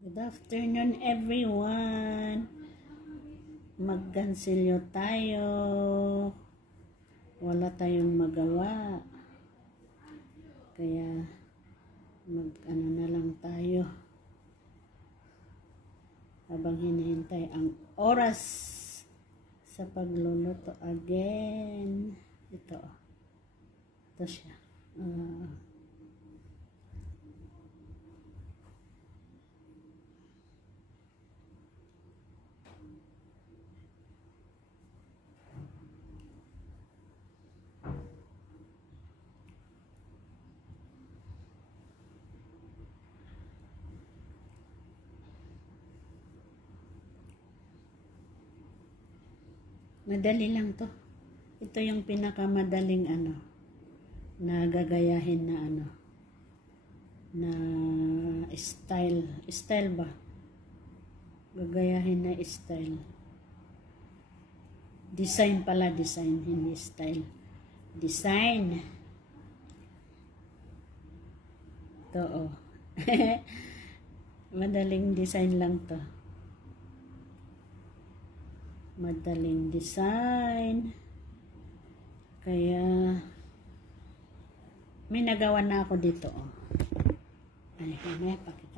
Good afternoon everyone. Maggansilyo tayo. Wala tayong magawa. Kaya mag-ano na lang tayo. Habang hinihintay ang oras sa pagluluto again. Ito siya. Madali lang to. Ito yung pinakamadaling na gagayahin na na style ba? Gagayahin na style. Design pala, hindi style. Design. Ito Madaling design lang to. Madaling design. Kaya may nagawa na ako dito. Ay, may pakita.